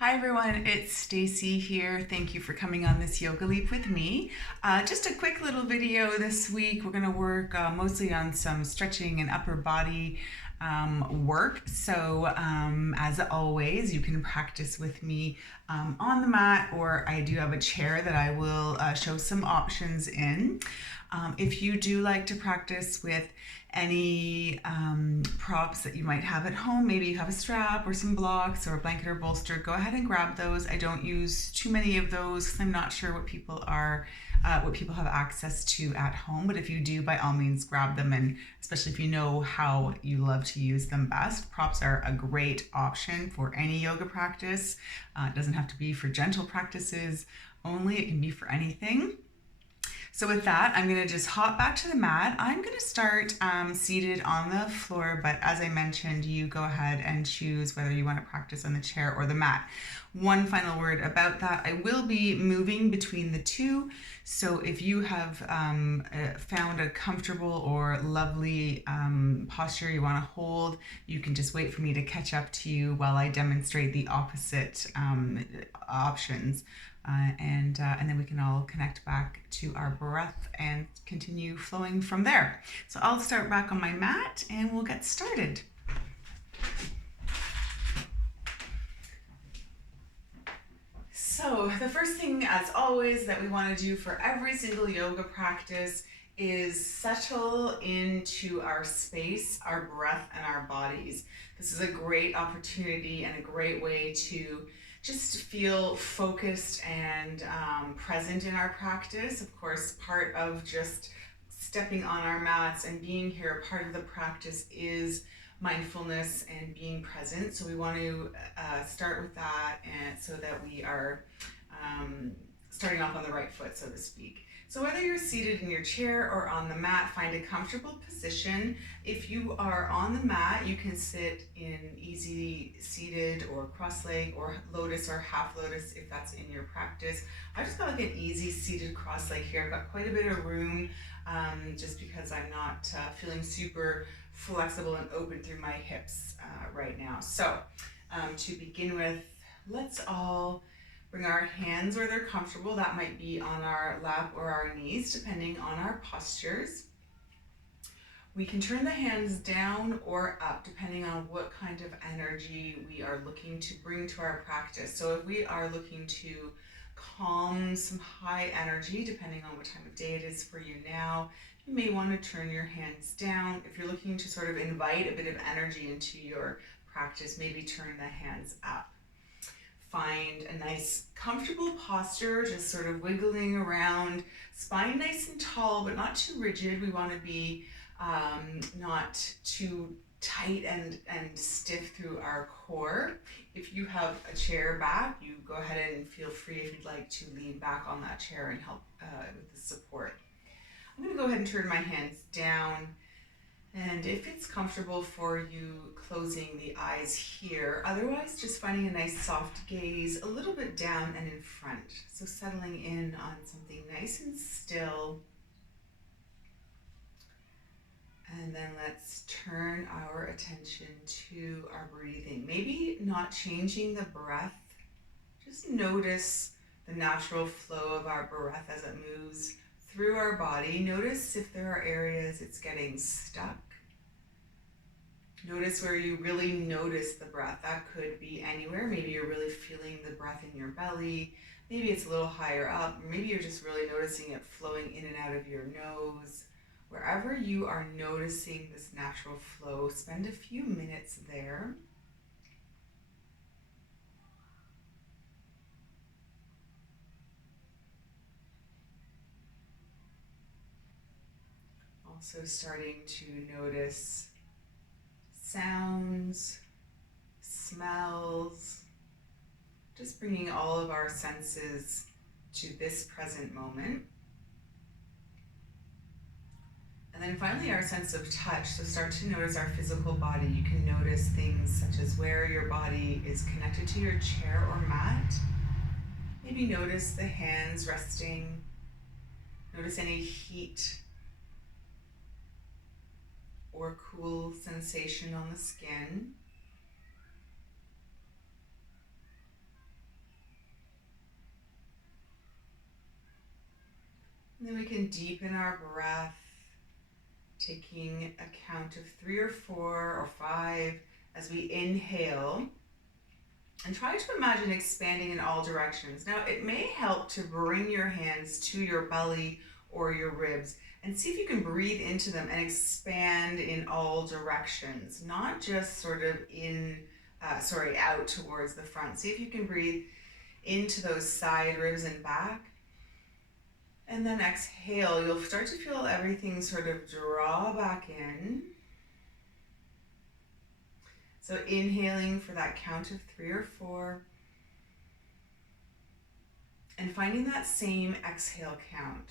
Hi everyone, it's Stacey here. Thank you for coming on this yoga leap with me. Just a quick little video this week. We're going to work mostly on some stretching and upper body work. So as always, you can practice with me on the mat, or I do have a chair that I will show some options in. If you do like to practice with any props that you might have at home, maybe you have a strap or some blocks or a blanket or bolster, go ahead and grab those. I don't use too many of those because I'm not sure what people have access to at home, but if you do, by all means grab them, and especially if you know how you love to use them best. Props are a great option for any yoga practice. It doesn't have to be for gentle practices only, it can be for anything. So with that, I'm going to just hop back to the mat. I'm going to start seated on the floor, but as I mentioned, you go ahead and choose whether you want to practice on the chair or the mat. One final word about that, I will be moving between the two. So if you have found a comfortable or lovely posture you want to hold, you can just wait for me to catch up to you while I demonstrate the opposite options. And then we can all connect back to our breath and continue flowing from there. So I'll start back on my mat and we'll get started. So the first thing, as always, that we want to do for every single yoga practice is settle into our space, our breath, and our bodies. This is a great opportunity and a great way to just feel focused and present in our practice. Of course, part of just stepping on our mats and being here, part of the practice is mindfulness and being present. So we want to start with that, and so that we are starting off on the right foot, so to speak. So whether you're seated in your chair or on the mat, find a comfortable position. If you are on the mat, you can sit in easy seated or cross-leg or lotus or half lotus if that's in your practice. I just got like an easy seated cross-leg here. I've got quite a bit of room just because I'm not feeling super flexible and open through my hips right now. So to begin with, let's all bring our hands where they're comfortable. That might be on our lap or our knees, depending on our postures. We can turn the hands down or up, depending on what kind of energy we are looking to bring to our practice. So if we are looking to calm some high energy, depending on what time of day it is for you now, you may want to turn your hands down. If you're looking to sort of invite a bit of energy into your practice, maybe turn the hands up. Find a nice comfortable posture, just sort of wiggling around, spine nice and tall, but not too rigid. We want to be not too tight and stiff through our core. If you have a chair back, you go ahead and feel free, if you'd like, to lean back on that chair and help with the support. I'm going to go ahead and turn my hands down. And if it's comfortable for you, closing the eyes here. Otherwise, just finding a nice soft gaze, a little bit down and in front. So settling in on something nice and still. And then let's turn our attention to our breathing. Maybe not changing the breath. Just notice the natural flow of our breath as it moves through our body. Notice if there are areas it's getting stuck. Notice where you really notice the breath. That could be anywhere. Maybe you're really feeling the breath in your belly. Maybe it's a little higher up. Maybe you're just really noticing it flowing in and out of your nose. Wherever you are noticing this natural flow, spend a few minutes there. Also starting to notice sounds, smells, just bringing all of our senses to this present moment. And then finally, our sense of touch. So start to notice our physical body. You can notice things such as where your body is connected to your chair or mat. Maybe notice the hands resting. Notice any heat or cool sensation on the skin. And then we can deepen our breath, taking a count of 3 or 4 or 5 as we inhale. And try to imagine expanding in all directions. Now, it may help to bring your hands to your belly or your ribs and see if you can breathe into them and expand in all directions, not just sort of out towards the front. See if you can breathe into those side ribs and back. And then exhale, you'll start to feel everything sort of draw back in. So inhaling for that count of 3 or 4. And finding that same exhale count.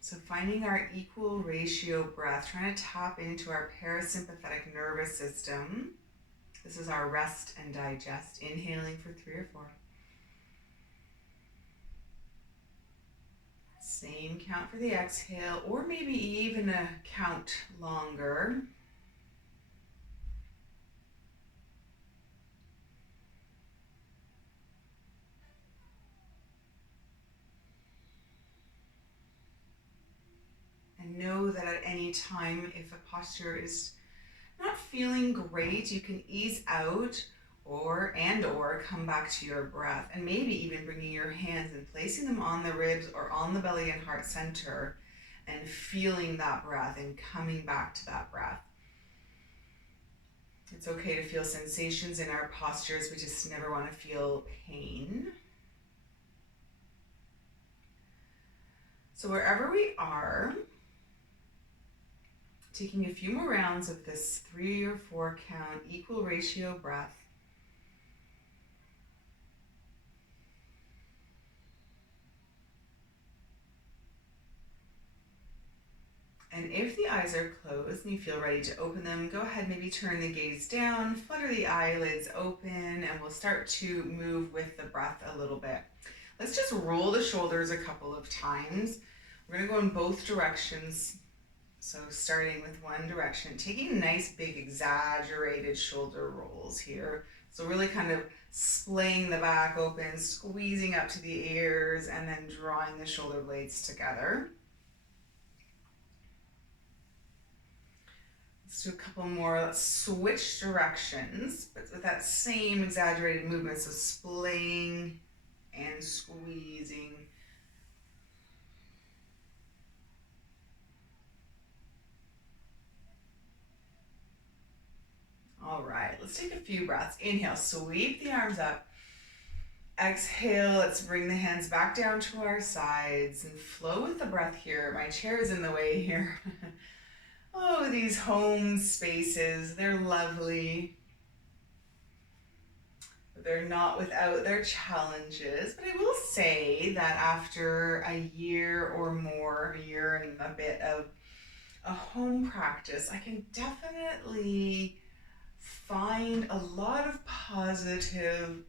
So finding our equal ratio breath, trying to tap into our parasympathetic nervous system. This is our rest and digest. Inhaling for 3 or 4. Same count for the exhale, or maybe even a count longer. And know that at any time, if a posture is not feeling great, you can ease out or come back to your breath, and maybe even bringing your hands and placing them on the ribs or on the belly and heart center and feeling that breath and coming back to that breath. It's okay to feel sensations in our postures. We just never want to feel pain. So wherever we are, taking a few more rounds of this 3 or 4 count, equal ratio breath. And if the eyes are closed and you feel ready to open them, go ahead, maybe turn the gaze down, flutter the eyelids open, and we'll start to move with the breath a little bit. Let's just roll the shoulders a couple of times. We're going to go in both directions. So starting with one direction, taking nice big exaggerated shoulder rolls here. So really kind of splaying the back open, squeezing up to the ears, and then drawing the shoulder blades together. Let's do a couple more. Let's switch directions, but with that same exaggerated movement. So splaying and squeezing. All right, let's take a few breaths. Inhale, sweep the arms up. Exhale, let's bring the hands back down to our sides and flow with the breath here. My chair is in the way here. Oh, these home spaces, they're lovely. But they're not without their challenges. But I will say that after a year or more, a year and a bit of a home practice, I can definitely find a lot of positive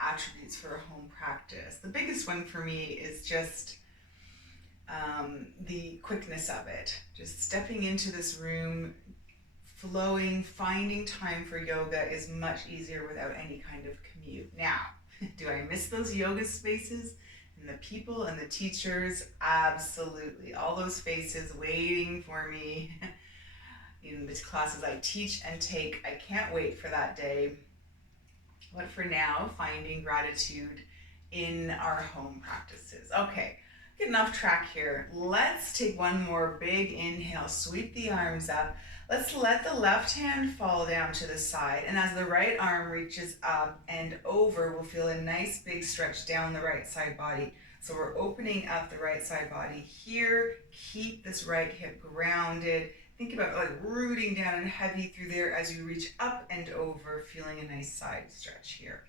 attributes for a home practice. The biggest one for me is just the quickness of it. Just stepping into this room, flowing, finding time for yoga is much easier without any kind of commute. Now, do I miss those yoga spaces and the people and the teachers? Absolutely. All those faces waiting for me in the classes I teach and take. I can't wait for that day. But for now, finding gratitude in our home practices. Okay, getting off track here. Let's take one more big inhale, sweep the arms up. Let's let the left hand fall down to the side, and as the right arm reaches up and over, we'll feel a nice big stretch down the right side body. So we're opening up the right side body here. Keep this right hip grounded. Think about like rooting down and heavy through there as you reach up and over, feeling a nice side stretch here.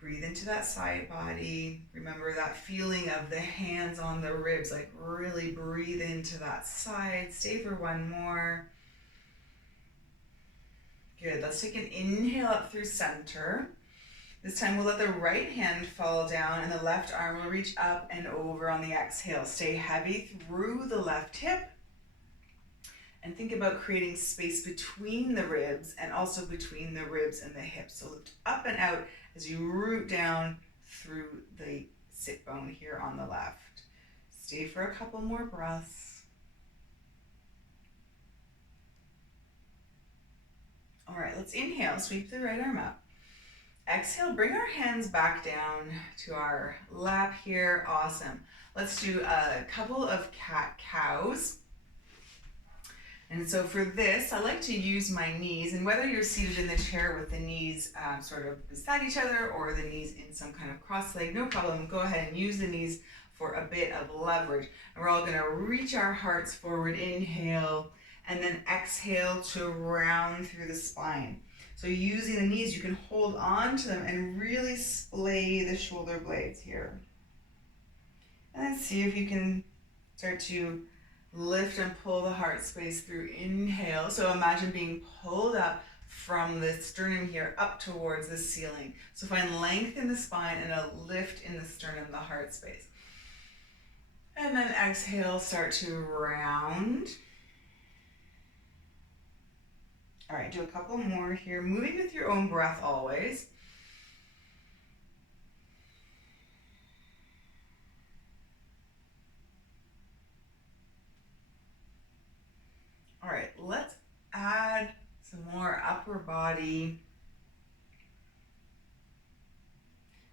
Breathe into that side body. Remember that feeling of the hands on the ribs, like really breathe into that side. Stay for one more. Good, let's take an inhale up through center. This time we'll let the right hand fall down and the left arm will reach up and over on the exhale. Stay heavy through the left hip. And think about creating space between the ribs and also between the ribs and the hips. So lift up and out as you root down through the sit bone here on the left. Stay for a couple more breaths. All right, let's inhale, sweep the right arm up. Exhale, bring our hands back down to our lap here. Awesome. Let's do a couple of cat-cows. And so for this, I like to use my knees, and whether you're seated in the chair with the knees sort of beside each other or the knees in some kind of cross leg, no problem. Go ahead and use the knees for a bit of leverage. And we're all gonna reach our hearts forward, inhale, and then exhale to round through the spine. So using the knees, you can hold on to them and really splay the shoulder blades here. And then see if you can start to lift and pull the heart space through. Inhale. So imagine being pulled up from the sternum here up towards the ceiling. So find length in the spine and a lift in the sternum, the heart space. And then exhale, start to round. All right, do a couple more here, moving with your own breath always. All right, let's add some more upper body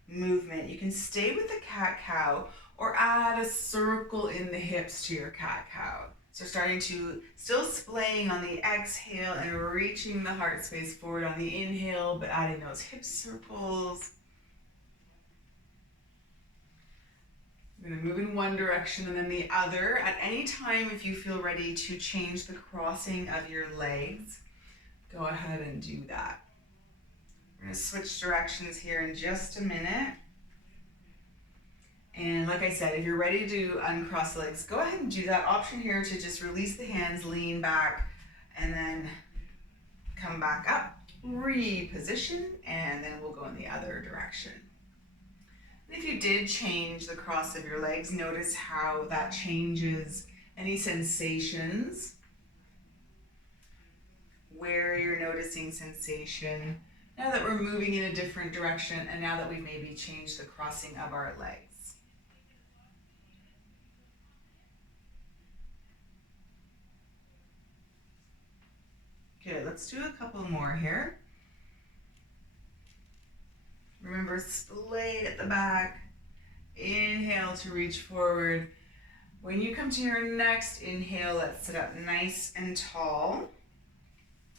movement. You can stay with the cat-cow or add a circle in the hips to your cat-cow. So starting to, still splaying on the exhale and reaching the heart space forward on the inhale, but adding those hip circles. I'm going to move in one direction and then the other. At any time, if you feel ready to change the crossing of your legs, go ahead and do that. We're going to switch directions here in just a minute. And like I said, if you're ready to uncross the legs, go ahead and do that. Option here to just release the hands, lean back, and then come back up, reposition, and then we'll go in the other direction. And if you did change the cross of your legs, notice how that changes any sensations, where you're noticing sensation, now that we're moving in a different direction and now that we've maybe changed the crossing of our legs. Good, let's do a couple more here. Remember, splay at the back. Inhale to reach forward. When you come to your next inhale, let's sit up nice and tall.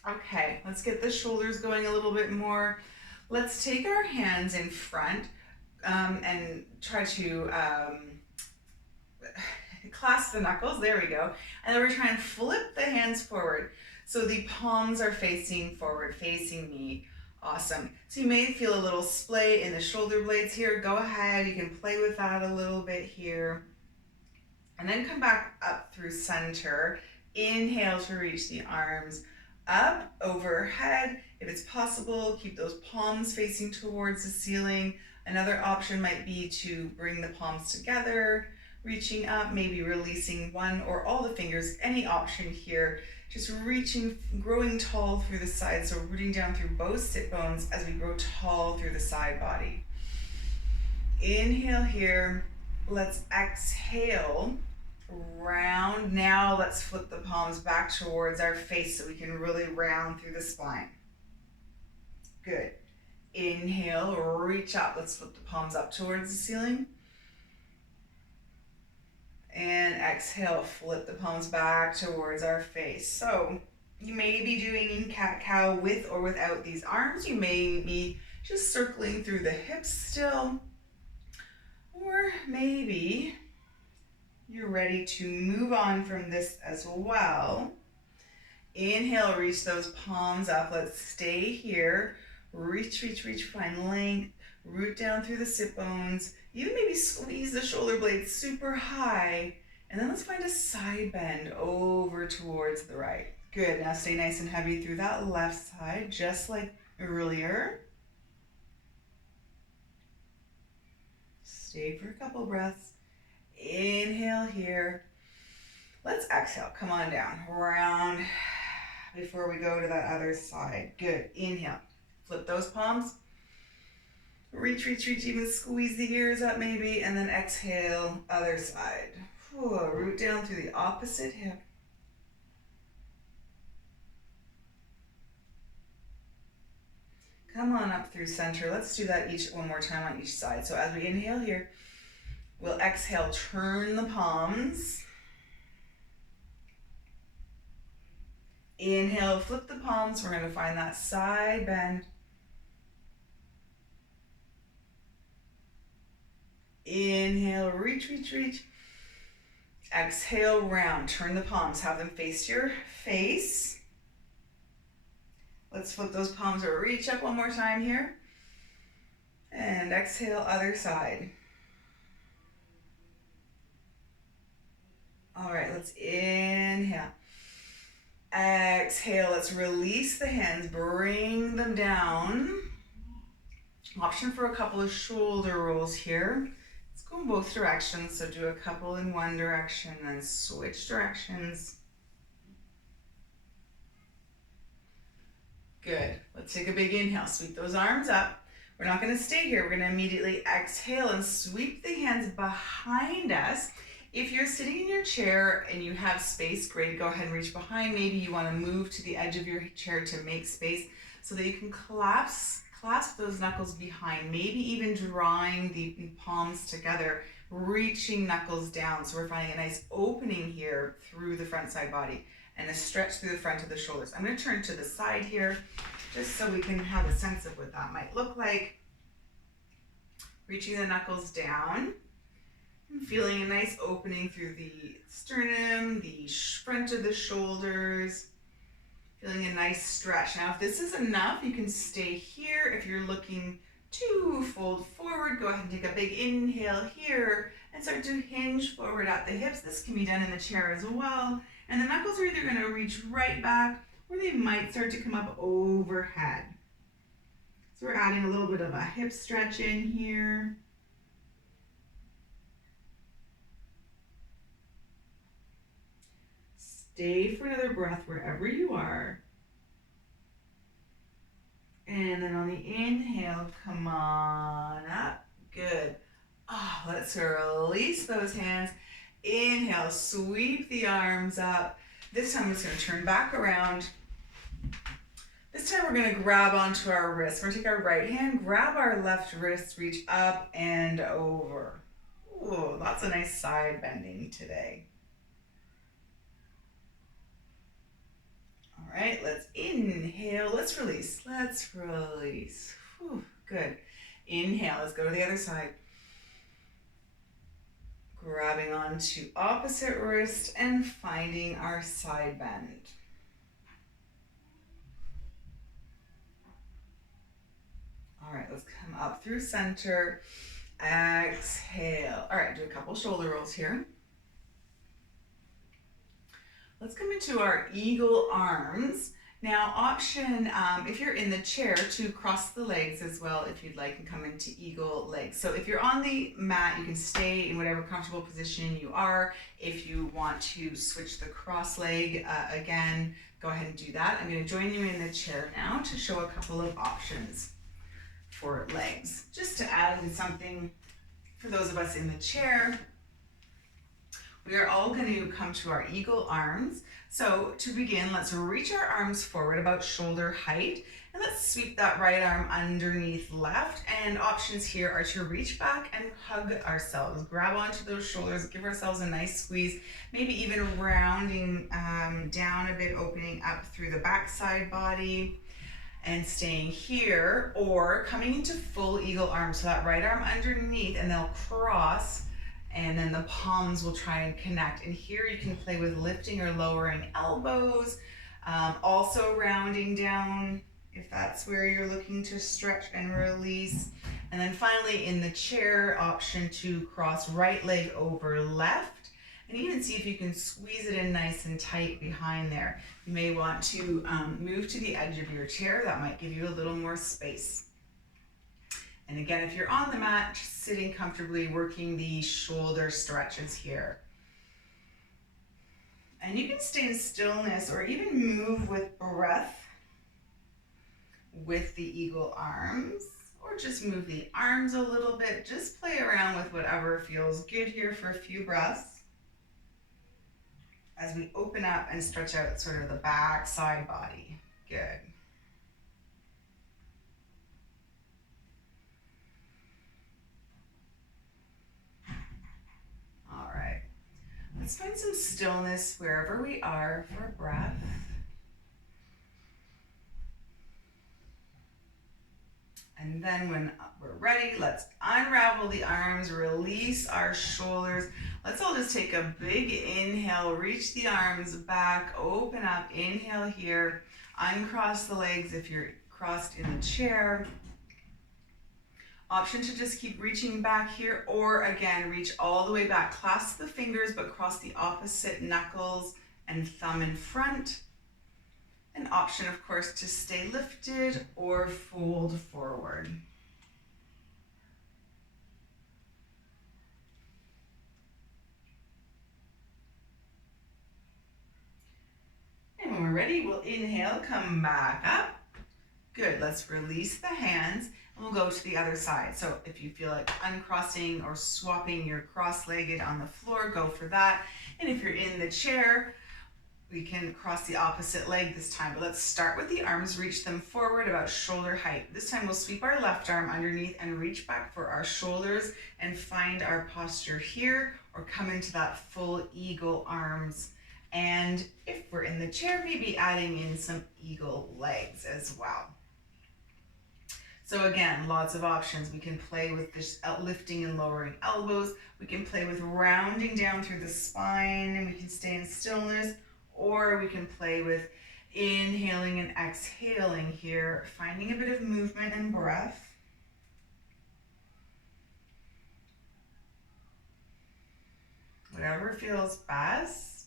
Okay, let's get the shoulders going a little bit more. Let's take our hands in front and try to clasp the knuckles. There we go. And then we're trying to flip the hands forward. So the palms are facing forward, facing me. Awesome. So you may feel a little splay in the shoulder blades here. Go ahead, you can play with that a little bit here. And then come back up through center. Inhale to reach the arms up, overhead. If it's possible, keep those palms facing towards the ceiling. Another option might be to bring the palms together, reaching up, maybe releasing one or all the fingers, any option here. Just reaching, growing tall through the sides, so rooting down through both sit bones as we grow tall through the side body. Inhale here, let's exhale, round. Now let's flip the palms back towards our face so we can really round through the spine. Good. Inhale, reach up, let's flip the palms up towards the ceiling. And exhale, flip the palms back towards our face. So you may be doing cat-cow with or without these arms. You may be just circling through the hips still. Or maybe you're ready to move on from this as well. Inhale, reach those palms up. Let's stay here. Reach, reach, reach, find length. Root down through the sit bones. Even maybe squeeze the shoulder blades super high. And then let's find a side bend over towards the right. Good, now stay nice and heavy through that left side, just like earlier. Stay for a couple breaths. Inhale here. Let's exhale, come on down. Round before we go to that other side. Good, inhale. Flip those palms. Reach, reach, reach, even squeeze the ears up maybe, and then exhale, other side. Root down through the opposite hip. Come on up through center. Let's do that one more time on each side. So as we inhale here, we'll exhale, turn the palms. Inhale, flip the palms. We're going to find that side bend. Inhale, reach, reach, reach. Exhale, round. Turn the palms. Have them face your face. Let's flip those palms or reach up one more time here. And exhale, other side. All right, let's inhale. Exhale, let's release the hands, bring them down. Option for a couple of shoulder rolls here. Let's go in both directions, so do a couple in one direction, then switch directions. Good. Let's take a big inhale, sweep those arms up. We're not going to stay here. We're going to immediately exhale and sweep the hands behind us. If you're sitting in your chair and you have space, great, go ahead and reach behind. Maybe you want to move to the edge of your chair to make space so that you can clasp those knuckles behind, maybe even drawing the palms together, reaching knuckles down. So we're finding a nice opening here through the front side body and a stretch through the front of the shoulders. I'm going to turn to the side here just so we can have a sense of what that might look like. Reaching the knuckles down. And feeling a nice opening through the sternum, the front of the shoulders. Feeling a nice stretch. Now, if this is enough, you can stay here. If you're looking to fold forward, go ahead and take a big inhale here and start to hinge forward at the hips. This can be done in the chair as well. And the knuckles are either going to reach right back or they might start to come up overhead. So we're adding a little bit of a hip stretch in here. Stay for another breath wherever you are. And then on the inhale, come on up. Good. Let's release those hands. Inhale, sweep the arms up. This time I'm just going to turn back around. This time we're going to grab onto our wrist. We're going to take our right hand, grab our left wrist, reach up and over. Ooh, lots of nice side bending today. All right, let's inhale, let's release. Whew, good. Inhale, let's go to the other side. Grabbing onto opposite wrist and finding our side bend. All right, let's come up through center. Exhale. All right, do a couple shoulder rolls here. Let's come into our eagle arms. Now, option, if you're in the chair, to cross the legs as well if you'd like and come into eagle legs. So if you're on the mat, you can stay in whatever comfortable position you are. If you want to switch the cross leg again, go ahead and do that. I'm going to join you in the chair now to show a couple of options for legs. Just to add in something for those of us in the chair. We are all going to come to our eagle arms. So to begin, let's reach our arms forward about shoulder height and let's sweep that right arm underneath left. And options here are to reach back and hug ourselves. Grab onto those shoulders, give ourselves a nice squeeze, maybe even rounding down a bit, opening up through the backside body and staying here, or coming into full eagle arm. So that right arm underneath and they'll cross, and then the palms will try and connect. And here you can play with lifting or lowering elbows, also rounding down if that's where you're looking to stretch and release. And then finally in the chair, option to cross right leg over left, and even see if you can squeeze it in nice and tight behind there. You may want to move to the edge of your chair. That might give you a little more space. And again, if you're on the mat, just sitting comfortably, working the shoulder stretches here. And you can stay in stillness or even move with breath with the eagle arms, or just move the arms a little bit. Just play around with whatever feels good here for a few breaths. as we open up and stretch out sort of the back side body. Good. All right. Let's find some stillness wherever we are for breath. And then when we're ready, let's unravel the arms, release our shoulders. Let's all just take a big inhale, reach the arms back, open up, inhale here, uncross the legs if you're crossed in the chair. Option to just keep reaching back here, or again, reach all the way back. Clasp the fingers, but cross the opposite knuckles and thumb in front. An option, of course, to stay lifted or fold forward. And when we're ready, we'll inhale, come back up. Good, let's release the hands and we'll go to the other side. So if you feel like uncrossing or swapping your cross-legged on the floor, go for that. And if you're in the chair, we can cross the opposite leg this time, but let's start with the arms, reach them forward about shoulder height. This time we'll sweep our left arm underneath and reach back for our shoulders and find our posture here, or come into that full eagle arms. And if we're in the chair, maybe adding in some eagle legs as well. So again, lots of options. We can play with this lifting and lowering elbows. We can play with rounding down through the spine, and we can stay in stillness. Or we can play with inhaling and exhaling here, finding a bit of movement and breath. Whatever feels best.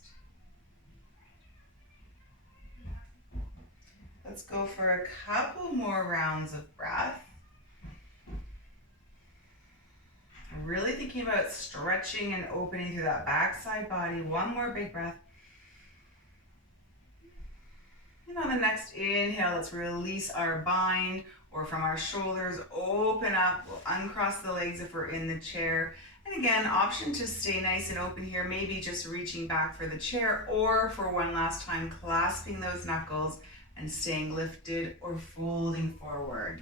Let's go for a couple more rounds of breath. Really thinking about stretching and opening through that backside body. One more big breath. And on the next inhale, let's release our bind, or from our shoulders, open up. We'll uncross the legs if we're in the chair. And again, option to stay nice and open here, maybe just reaching back for the chair, or for one last time, clasping those knuckles and staying lifted or folding forward.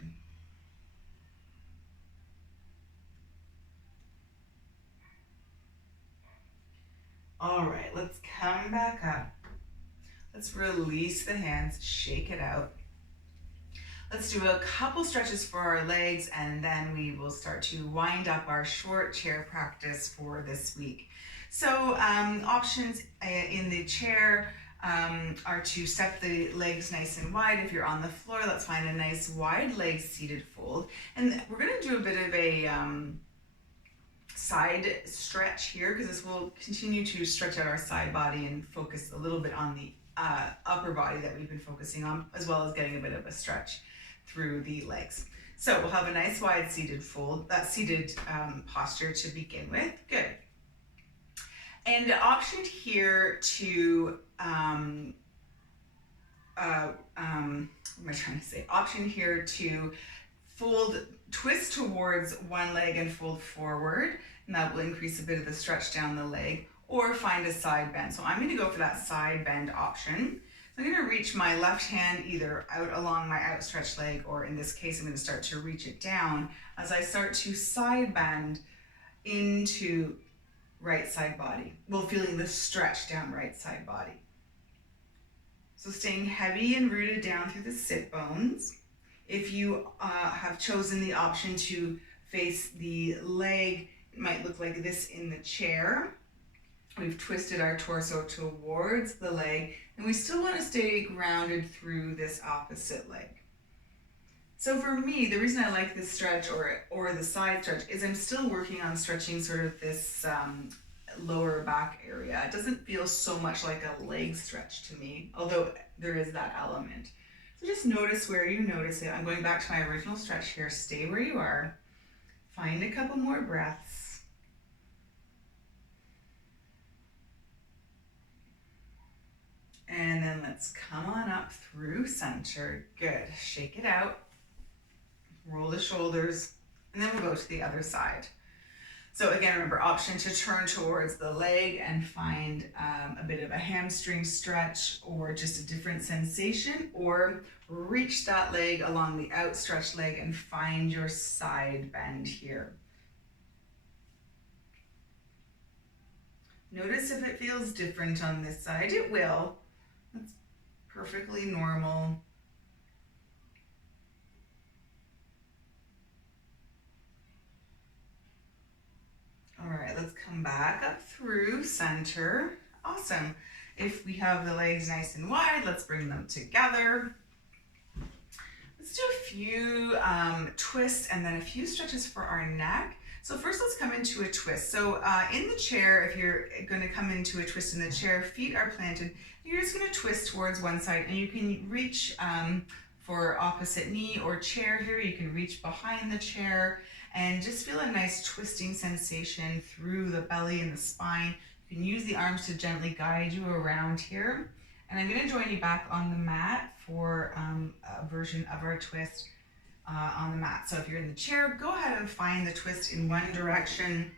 All right, let's come back up. Let's release the hands, shake it out. Let's do a couple stretches for our legs, and then we will start to wind up our short chair practice for this week. So options in the chair are to step the legs nice and wide. If you're on the floor, let's find a nice wide leg seated fold. And we're gonna do a bit of a side stretch here, because this will continue to stretch out our side body and focus a little bit on the upper body that we've been focusing on, as well as getting a bit of a stretch through the legs. So we'll have a nice wide seated fold, that seated posture to begin with. Good. And the option here to, what am I trying to say? Option here to fold, twist towards one leg and fold forward, and that will increase a bit of the stretch down the leg, or find a side bend. So I'm going to go for that side bend option. So I'm going to reach my left hand either out along my outstretched leg, or in this case, I'm going to start to reach it down as I start to side bend into right side body, while feeling the stretch down right side body. So staying heavy and rooted down through the sit bones. If you have chosen the option to face the leg, it might look like this in the chair. We've twisted our torso towards the leg, and we still want to stay grounded through this opposite leg. So for me, the reason I like this stretch or the side stretch is I'm still working on stretching sort of this lower back area. It doesn't feel so much like a leg stretch to me, although there is that element. So just notice where you notice it. I'm going back to my original stretch here. Stay where you are. Find a couple more breaths. And then let's come on up through center. Good. Shake it out. Roll the shoulders. And then we'll go to the other side. So again, remember, option to turn towards the leg and find a bit of a hamstring stretch or just a different sensation, or reach that leg along the outstretched leg and find your side bend here. Notice if it feels different on this side. It will. That's perfectly normal. All right, let's come back up through center. Awesome. If we have the legs nice and wide, let's bring them together. Let's do a few twists and then a few stretches for our neck. So first let's come into a twist. So in the chair, if you're going to come into a twist in the chair, feet are planted. You're just going to twist towards one side, and you can reach for opposite knee or chair here. You can reach behind the chair and just feel a nice twisting sensation through the belly and the spine. You can use the arms to gently guide you around here. And I'm going to join you back on the mat for a version of our twist on the mat. So if you're in the chair, go ahead and find the twist in one direction.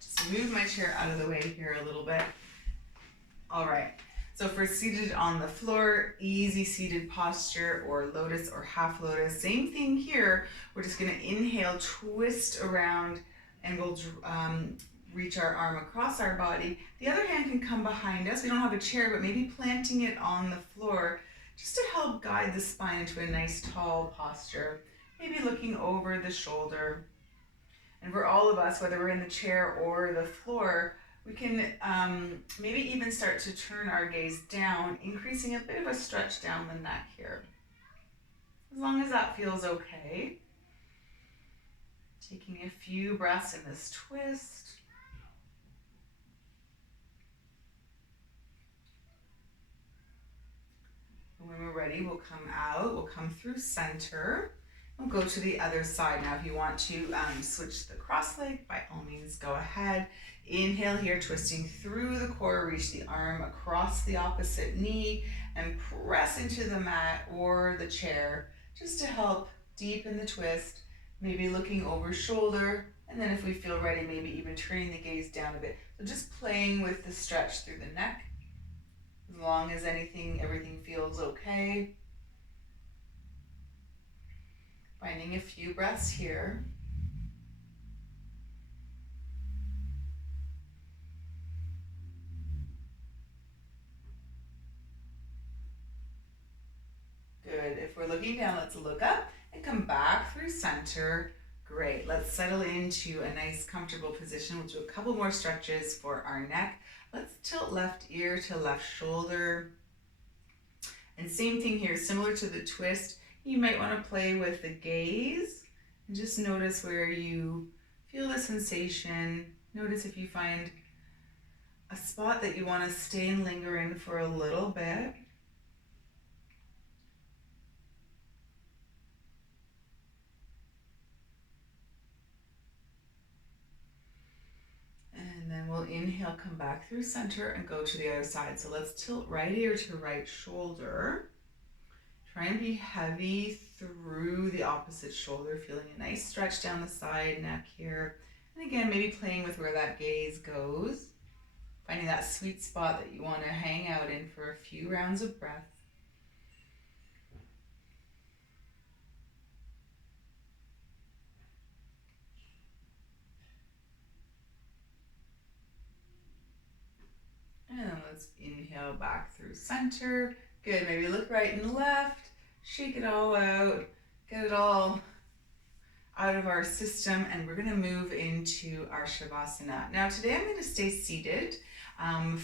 Just move my chair out of the way here a little bit. All right. So for seated on the floor, easy seated posture or lotus or half lotus. Same thing here. We're just going to inhale, twist around, and we'll reach our arm across our body. The other hand can come behind us. We don't have a chair, but maybe planting it on the floor just to help guide the spine into a nice tall posture. Maybe looking over the shoulder. And for all of us, whether we're in the chair or the floor, we can maybe even start to turn our gaze down, increasing a bit of a stretch down the neck here. As long as that feels okay. Taking a few breaths in this twist. When we're ready, we'll come out, we'll come through center. We'll go to the other side. Now, if you want to switch the cross leg, by all means, go ahead. Inhale here, twisting through the core, reach the arm across the opposite knee and press into the mat or the chair just to help deepen the twist, maybe looking over shoulder. And then if we feel ready, maybe even turning the gaze down a bit. So just playing with the stretch through the neck. As long as everything feels okay. Finding a few breaths here. Good. If we're looking down, let's look up and come back through center. Great. Let's settle into a nice comfortable position. We'll do a couple more stretches for our neck. Let's tilt left ear to left shoulder. And same thing here, similar to the twist, you might want to play with the gaze and just notice where you feel the sensation. Notice if you find a spot that you want to stay and linger in for a little bit. And then we'll inhale, come back through center and go to the other side. So let's tilt right ear to right shoulder. Try and be heavy through the opposite shoulder, feeling a nice stretch down the side, neck here. And again, maybe playing with where that gaze goes. Finding that sweet spot that you want to hang out in for a few rounds of breath. And let's inhale back through center. Good, maybe look right and left, shake it all out, get it all out of our system, and we're gonna move into our Shavasana. Now today I'm gonna stay seated.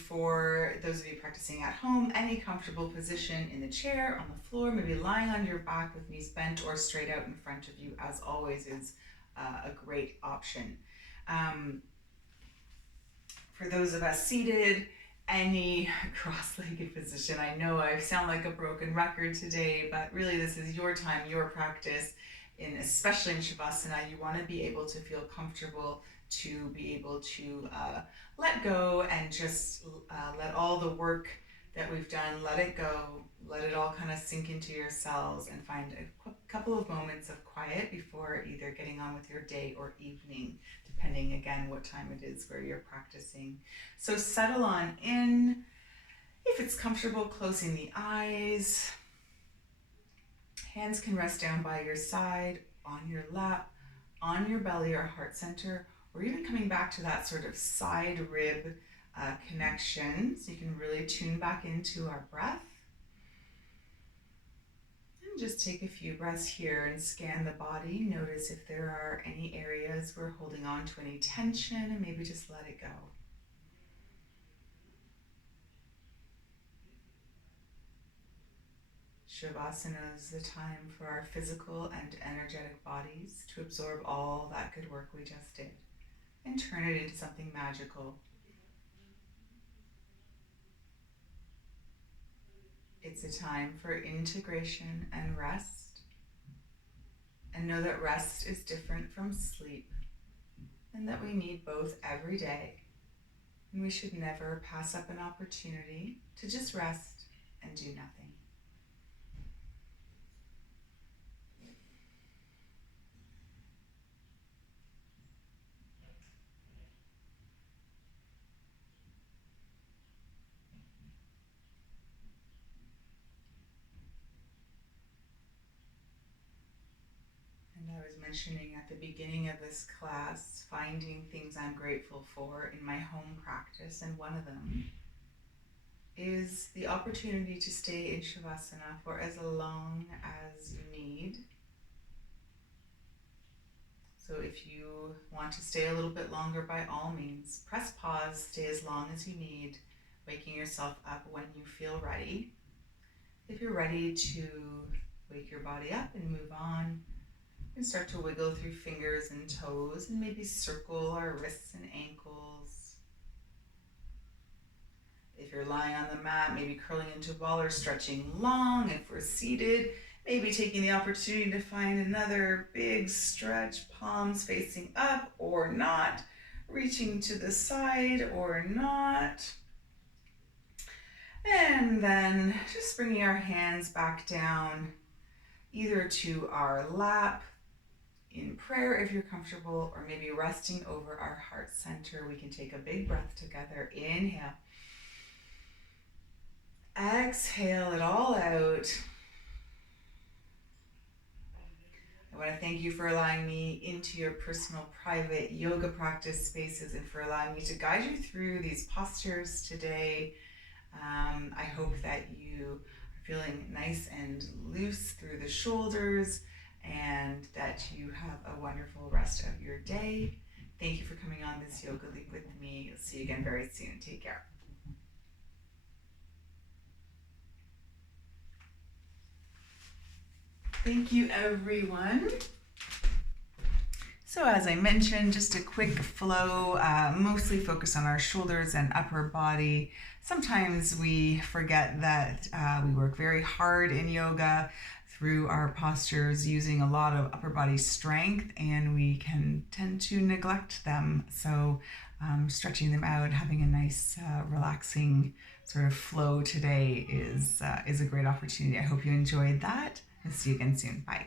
For those of you practicing at home, any comfortable position in the chair, on the floor, maybe lying on your back with knees bent or straight out in front of you, as always, is a great option. For those of us seated, any cross-legged position. I know I sound like a broken record today, but really this is your time, your practice. Especially in Shavasana, you want to be able to feel comfortable, to be able to let go and just let all the work that we've done, let it go, let it all kind of sink into your cells and find a couple of moments of quiet before either getting on with your day or evening, depending again what time it is where you're practicing. So settle on in. If it's comfortable, closing the eyes. Hands can rest down by your side, on your lap, on your belly or heart center, or even coming back to that sort of side rib connection. So you can really tune back into our breath. And just take a few breaths here and scan the body. Notice if there are any areas we're holding on to any tension, and maybe just let it go. Shavasana is the time for our physical and energetic bodies to absorb all that good work we just did and turn it into something magical. It's a time for integration and rest. And know that rest is different from sleep and that we need both every day. And we should never pass up an opportunity to just rest and do nothing. I was mentioning at the beginning of this class, finding things I'm grateful for in my home practice, and one of them is the opportunity to stay in Shavasana for as long as you need. So if you want to stay a little bit longer, by all means, press pause, stay as long as you need, waking yourself up when you feel ready. If you're ready to wake your body up and move on, and start to wiggle through fingers and toes and maybe circle our wrists and ankles. If you're lying on the mat, maybe curling into a ball or stretching long. If we're seated, maybe taking the opportunity to find another big stretch, palms facing up or not, reaching to the side or not. And then just bringing our hands back down, either to our lap, in prayer if you're comfortable, or maybe resting over our heart center. We can take a big breath together. Inhale. Exhale it all out. I want to thank you for allowing me into your personal, private yoga practice spaces and for allowing me to guide you through these postures today. I hope that you are feeling nice and loose through the shoulders, and that you have a wonderful rest of your day. Thank you for coming on this yoga leap with me. I'll see you again very soon. Take care. Thank you, everyone. So as I mentioned, just a quick flow, mostly focus on our shoulders and upper body. Sometimes we forget that we work very hard in yoga through our postures using a lot of upper body strength, and we can tend to neglect them. So stretching them out, having a nice relaxing sort of flow today is a great opportunity. I hope you enjoyed that, and see you again soon. Bye.